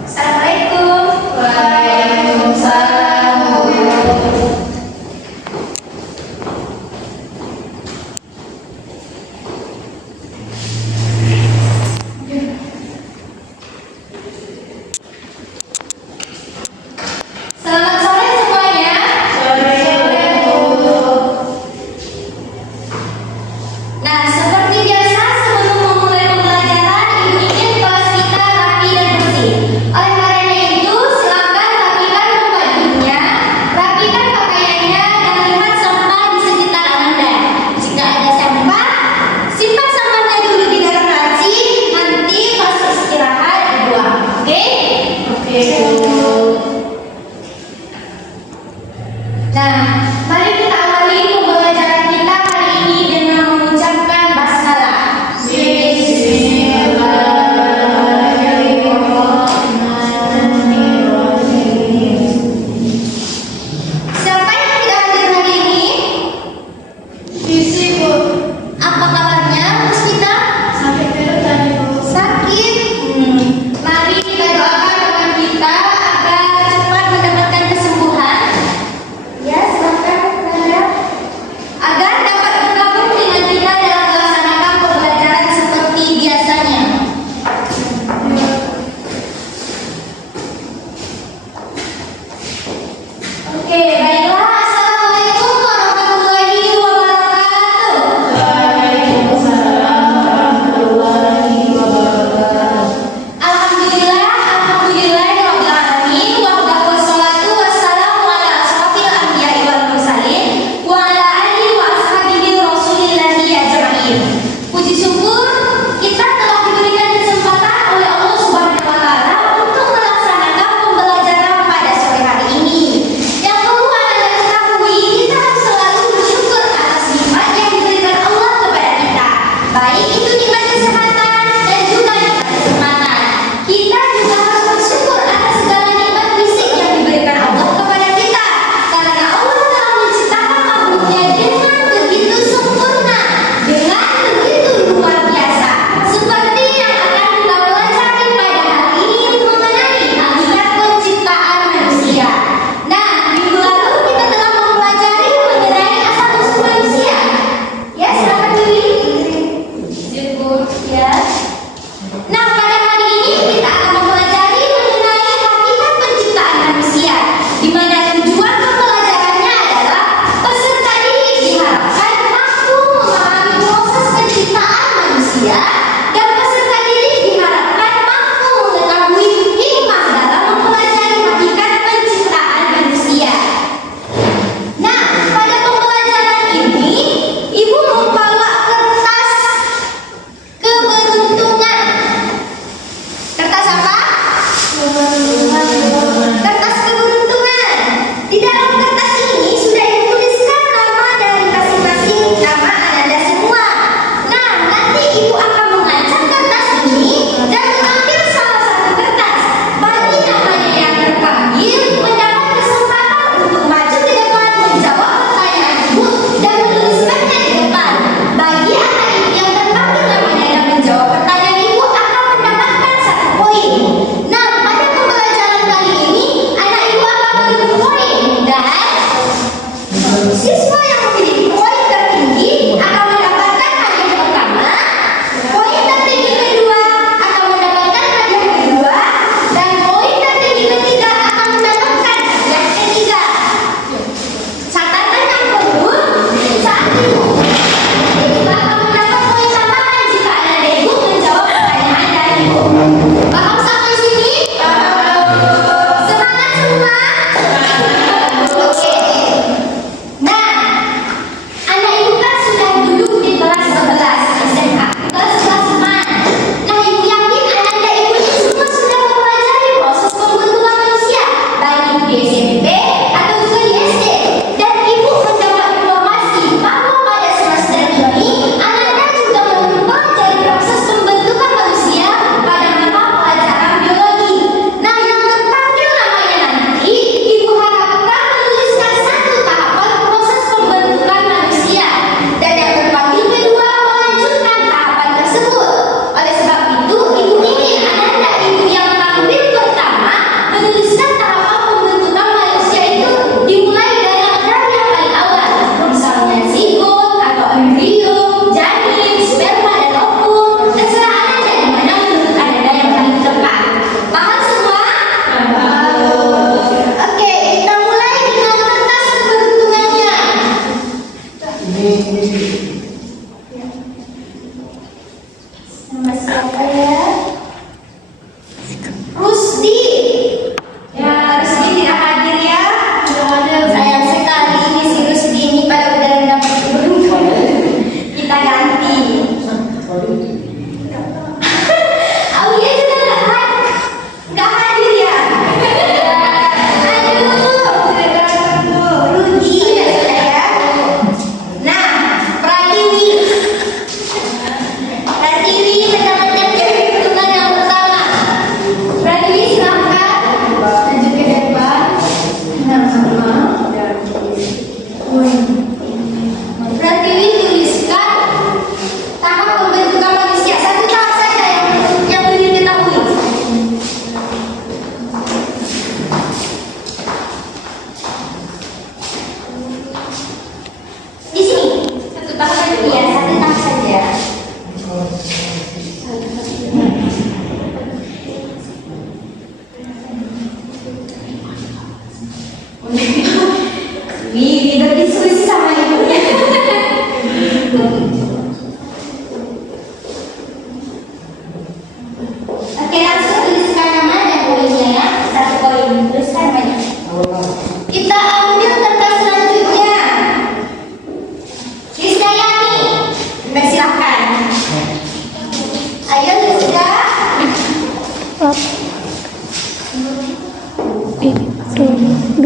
Assalamualaikum. Waalaikumsalam. Selamat sore semuanya. Nah, seperti biasa sebelum memulai pembelajaran, Ibu ingin kelas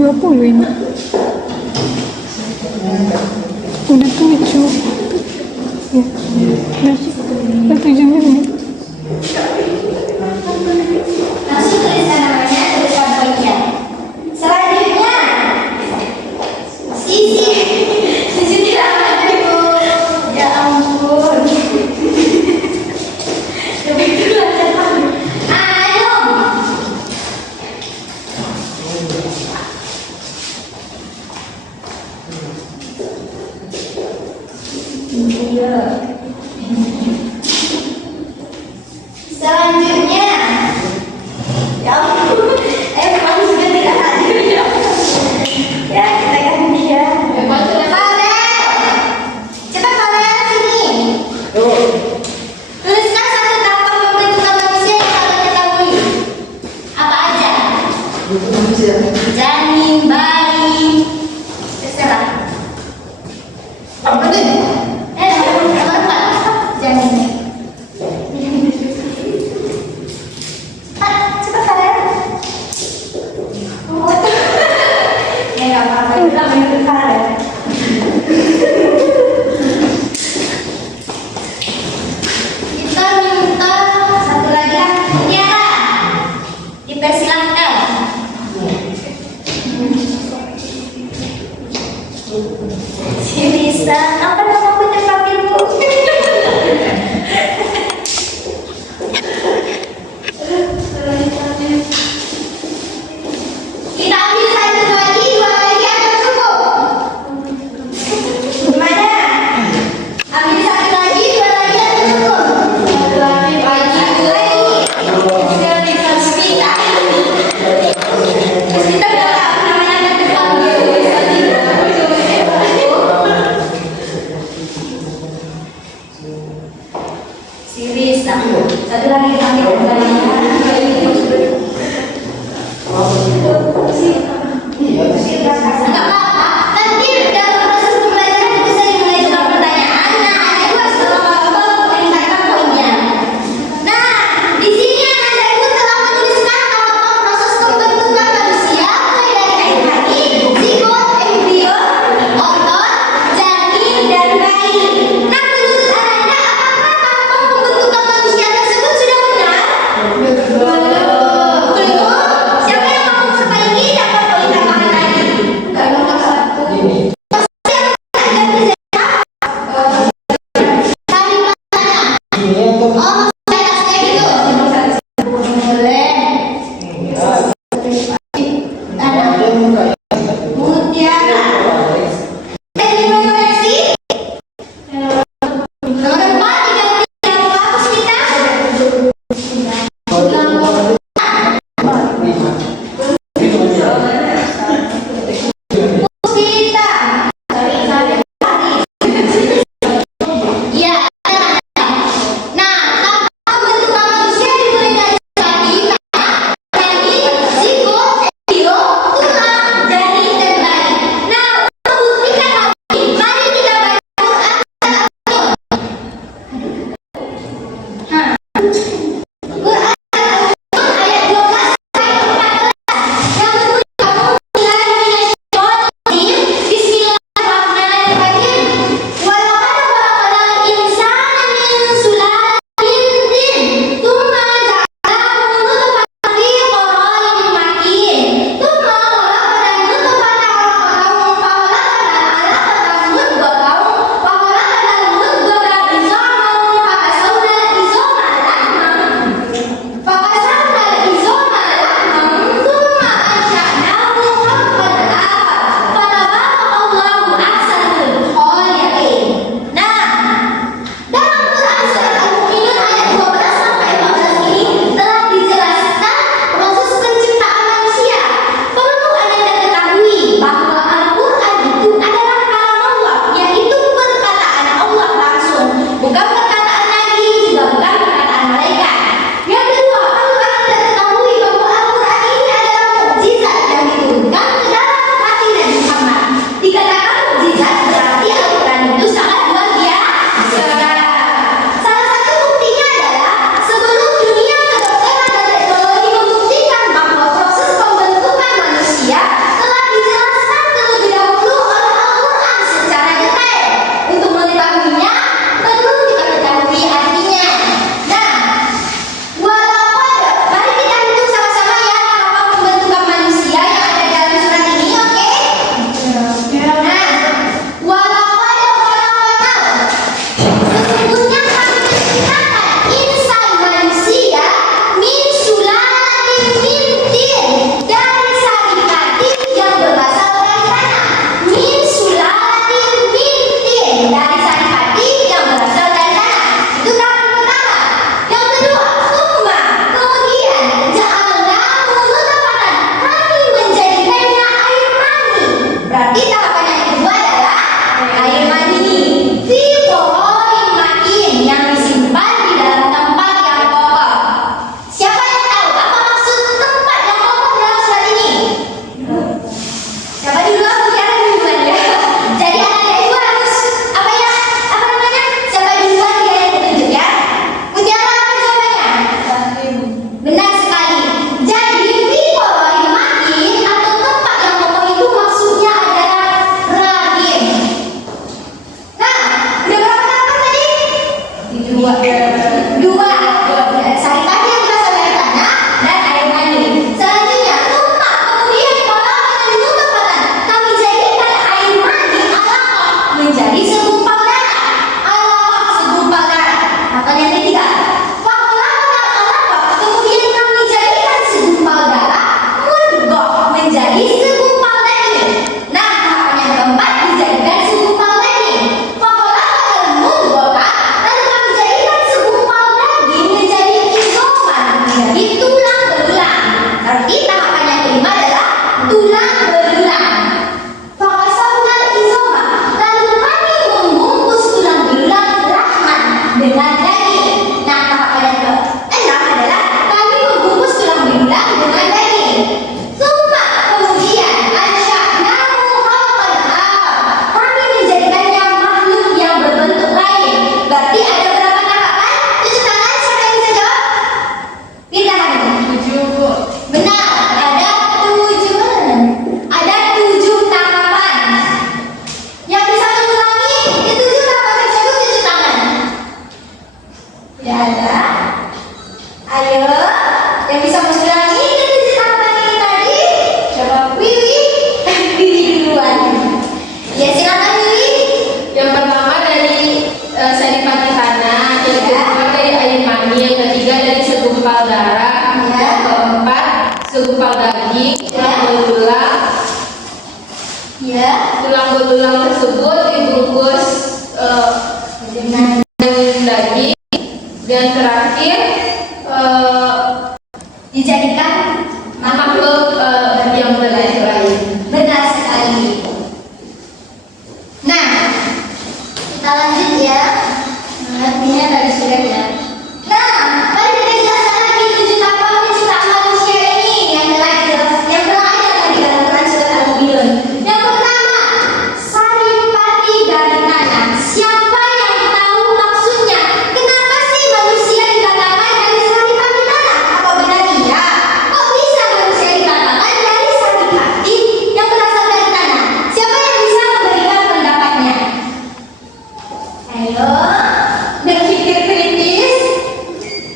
20 ini. Udah 7. Ya, masih 7 menit. Langsung tulis namanya, tulis bagian. Selanjutnya, sisi. Sisi tidak ada, Bu. Ya ampun. Lebih dulu aja, Pak. Ayo. Iya. Selanjutnya, ya ampun, kamu sudah tidak hadir ya. Ya kita ganti ya. Farel, cepat Farel sini. Tuliskan satu tampang pembentukan manusia yang kalian ketahui. Apa aja? Janin, bayi, terserah. Apa nih? Janin. Cepat Farel. Ya nggak apa-apa, kita menurut Farel. Kita minta satu lagi Tiara. Dipersilahkan. Si Lisa, apa nama punya panggilmu? Kita ambil satu lagi, dua lagi atau cukup? Gimana? Ambil satu lagi, dua lagi atau cukup? Satu lagi, satu lagi. Kita. Kita berapa? Namanya ke depan. Siris, satu lagi panggil enggak apa-apa. Nanti dalam proses pembelajaran itu saya mengajukan pertanyaan. Nah, Anda itu harus bapak-bapak memerintahkan poinnya. Nah, di sini Anda itu telah menuliskan tahapan proses pembentukan manusia mulai dari kain hati, zigot, embrio, otot, janin, dan bayi. Nah, menurut Anda apakah tahapan pembentukan manusia tersebut sudah benar? menjadi tulang belulang. Nanti tahapan yang kelima adalah tulang belulang. Fakasabna izoma, lalu kami membungkus tulang belulang rahman dengan daging. Nah, tahapan yang keenam adalah kami membungkus tulang belulang dengan daging. Kemudian ansya'nahu khalqan akhar. Kami menjadikannya makhluk yang berbentuk lain. Berarti ada berapa tahapan? Cuci tangan, siapa yang bisa jawab? Pintahan. 7, Bu. Benar, ada 7 tahapan. Yang bisa mengulangi itu 7 tahapan tersebut, cuci tangan. Tidak ada. Ayo, yang bisa mengulangi itu 7 tahapan ini tadi. Coba Wiwi, Wiwi duluan. Ya silakan Wiwi. Yang pertama dari saripati tanah, yang kedua dari air mani, yang ketiga dari segumpal darah, Ya. yang keempat segumpal daging, tulang belulang. Ya. Tulang belulang tersebut dibungkus Dengan daging, dan terakhir dijadikan makhluk yang berbentuk lain. benar sekali. Nah, kita lanjut ya. Artinya tadi sudah ya. Nah, mari kita jelaskan lagi 7 tahapan penciptaan manusia ini yang telah ada tadi dalam Quran surat Al-Mu'minun. Yang pertama, saripati dari tanah. Siapa yang tahu maksudnya? Kenapa sih manusia dikatakan dari saripati tanah? Apa benar iya? Kok bisa manusia dikatakan dari saripati yang berasal dari tanah? Siapa yang bisa memberikan pendapatnya? Ayo, berpikir kritis.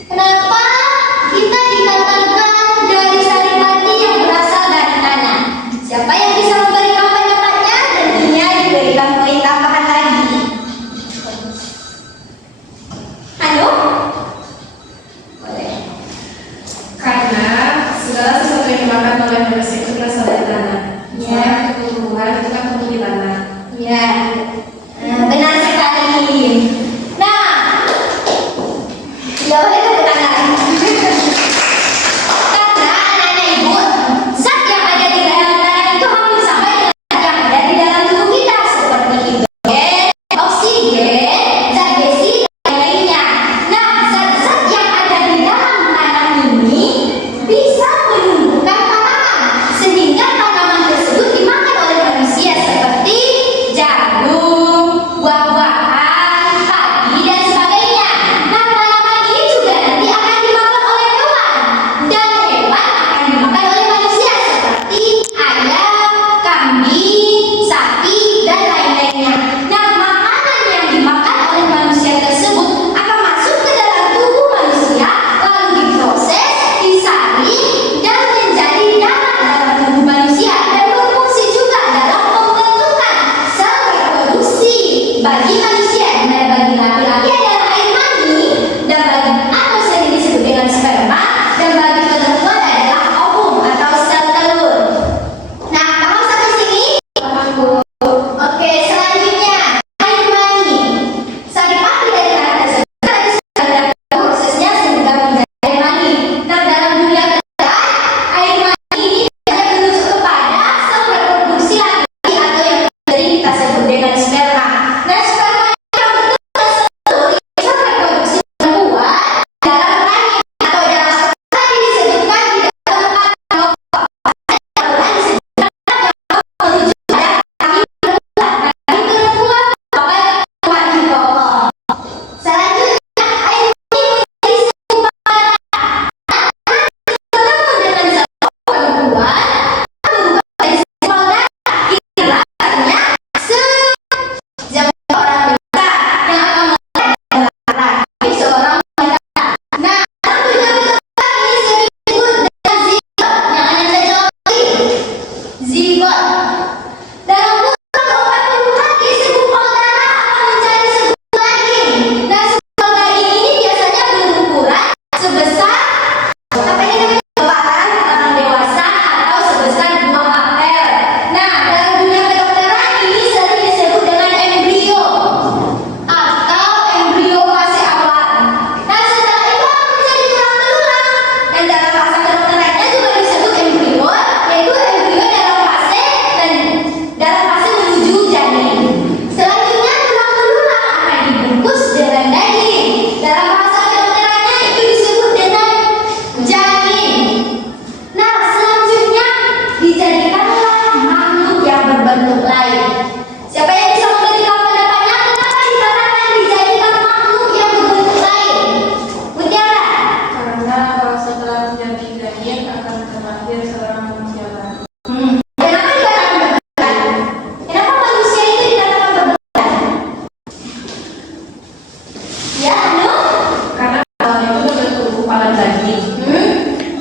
Kenapa kita dikatakan dari saripati yang berasal dari tanah? Siapa yang bisa memberikan pendapatnya? Tentunya diberikan poin tambahan lagi. Halo? Boleh. Karena segala sesuatu yang dimakan oleh manusia itu berasal dari tanah. Ya. Soalnya tumbuhan itu kan tumbuh di tanah. Ya, benar sekali. Nah, ya boleh tepuk tangan. Karena anak-anak ibu, zat yang ada di dalam tanah itu hampir sama dengan zat yang ada di dalam tubuh kita, seperti hidrogen, oksigen, zat besi, dan lainnya. Nah, zat-zat yang ada di dalam tanah ini bisa menumbuhkan tanaman, sehingga tanaman tersebut dimakan oleh manusia seperti jagung. lagi.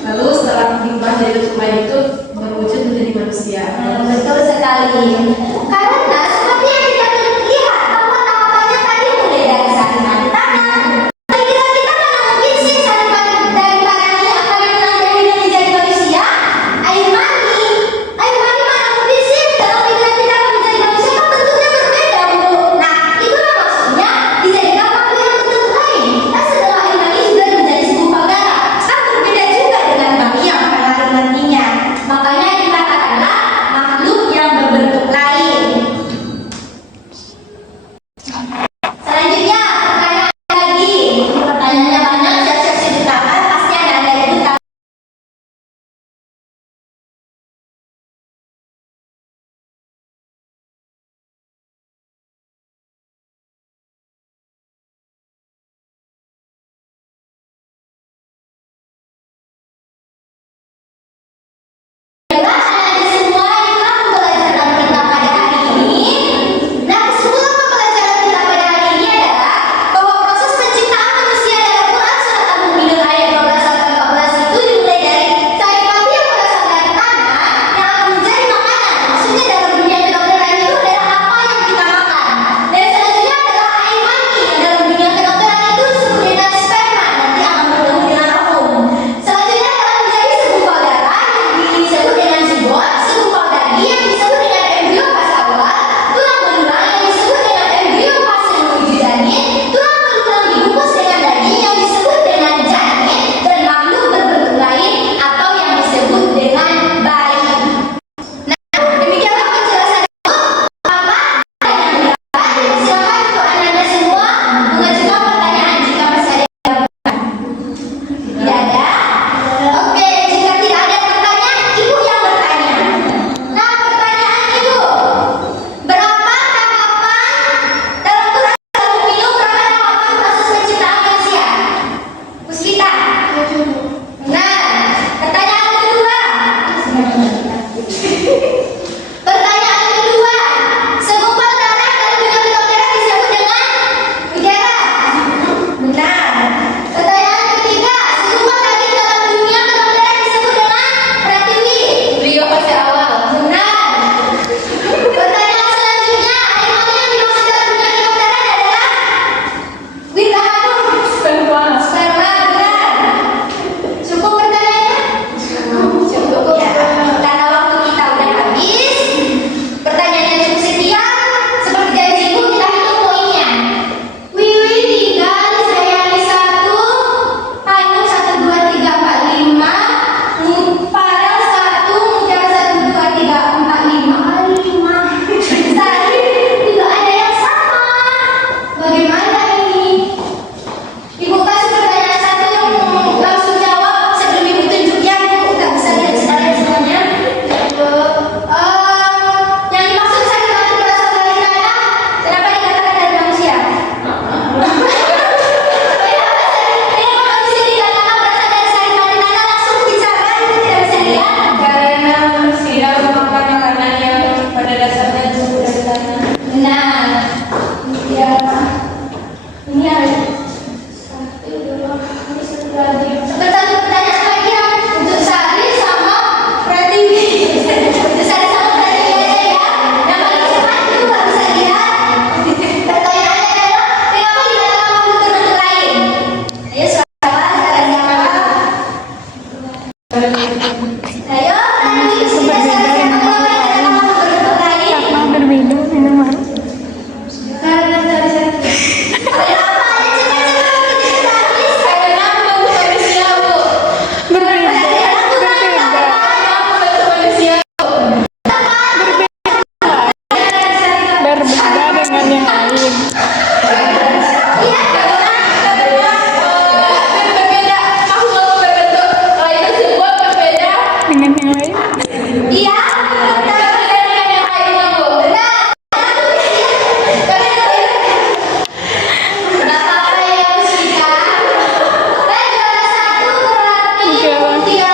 Lalu setelah diubah dari tupai itu berwujud menjadi manusia. Betul sekali. Karena seperti yang kita lihat bahwa tahapannya tadi mulai dari salinan tanah. Kira-kira kita mana mungkin sih salinan dari tanah ini akan menjadi manusia? Air mani. Air mani mana mungkin sih dalam pikiran kita akan menjadi manusia? Kan bentuknya berbeda, Bu. Nah, itulah maksudnya dijadikan makhluk yang bentuk lain. Nah, setelah air mani sudah menjadi segumpal darah. Kan berbeda juga dengan mani yang akan lahir nantinya. Makanya dikatakanlah makhluk yang berbentuk lain. Selanjutnya, pertanyaan lagi. Pertanyaannya banyak, siap-siap ditambah. Pasti ada yang ditambah. Baiklah, anak-anak semua yang telah pembelajaran kita pada hari ini. Nah, kesimpulan pembelajaran kita pada hari ini adalah bahwa proses penciptaan manusia dalam Quran surat Al-Mu'minun ayat 12 sampai 14 itu dimulai dari saripati yang berasal dari tanah yang akan menjadi makanan. Maksudnya dalam dunia kedokteran itu adalah apa yang kita makan. Dan selanjutnya adalah air mani yang dalam dunia kedokteran itu disebut dengan sperma, nanti akan bertemu dengan rahim. Selanjutnya adalah menjadi segumpal darah yang disebut dengan zigot, segumpal daging yang disebut dengan embrio fase awal, tulang belulang yang disebut dengan embrio fase menuju janin, tulang belulang dibungkus dengan daging yang disebut dengan janin, dan makhluk berbentuk lain atau yang disebut dengan bayi. Nah, demikianlah penjelasan apa yang dilakukan. Silakan untuk anak-anak semua mengajukan pertanyaan jika masih ada yang tidak ada. Oke, jika tidak ada pertanyaan, Ibu yang bertanya. Nah, pertanyaan Ibu, berapa tahapan dalam Quran Al-Mu'minun, berapa tahapan proses penciptaan manusia? Puspita. Nah, pertanyaan kedua. Pertanyaan kedua, segumpal darah dalam dunia kedokteran disebut dengan udara. Benar. Pertanyaan ketiga, segumpal daging dalam dunia kedokteran disebut dengan pratiwi. Rio fase awal. Benar. Pertanyaan selanjutnya, air mani yang dimaksud dalam dunia kedokteran adalah wirgahanum. Sperma. Sperma, benar. Cukup pertanyaannya? Cukup ya. Karena waktu kita udah habis, pertanyaannya cukup sekian. Seperti janji Ibu, kita hitung poinnya. Wiwi 3, Lisayani 1, Ainun 1, 2, 3, 4, 5, Farel 1, Mutiara 1, 2, 3, 4, 5. 5. Tadi tidak ada yang sama. Bagaimana ini? Ibu kasih pertanyaan satu yang langsung jawab sebelum Ibu tunjuknya. Ibu nggak bisa lihat sekalian semuanya. Yang dimaksud saripati berasal dari tanah, kenapa dikatakan dari manusia? Kenapa manusia dikatakan berasal dari saripati tanah? Langsung bicara, Ibu tidak bisa lihat. Karena manusia memakan makanan yang pada dasarnya disebut dari tanah. Nah, ya, ini ada satu, dua, ini satu lagi. Satu pertanyaan lagi yang untuk Sari sama Pratiwi. Untuk Sari sama Pratiwi aja ya. Yang paling cepat itu nggak bisa lihat. Pertanyaannya adalah kenapa dikatakan makhluk berbentuk lain? Ayo siapa? Ayo, Pratiwi sudah siapa yang dikatakan makhluk berbentuk lain? Apa berbeda dengan makhluk? Karena dari satu. Kenapa? Ayo cepat-cepat kita sudah habis. Karena membantu manusia, Bu. Berbeda. Membantu manusia. Berbeda dengan yang lain. Berbeda. Makhluk berbentuk lain tersebut berbeda. Dengan yang lain. Iya, Berbeda dengan yang lainnya, Bu. nggak apa-apa ya, Puspita. Dan juara satu berarti Juara. Mutia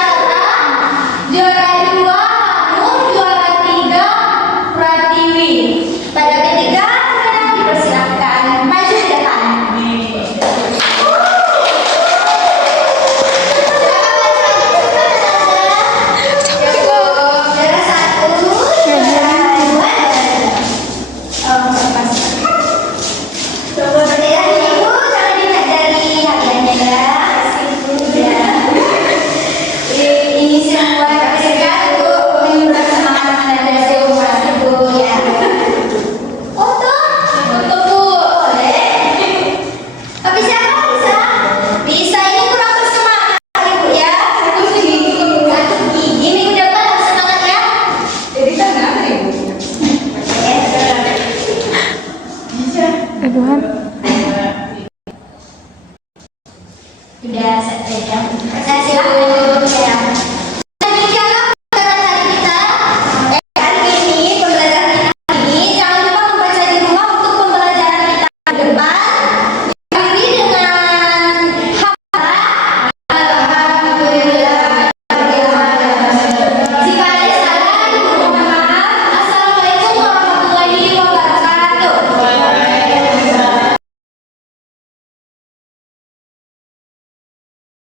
Saya silakan.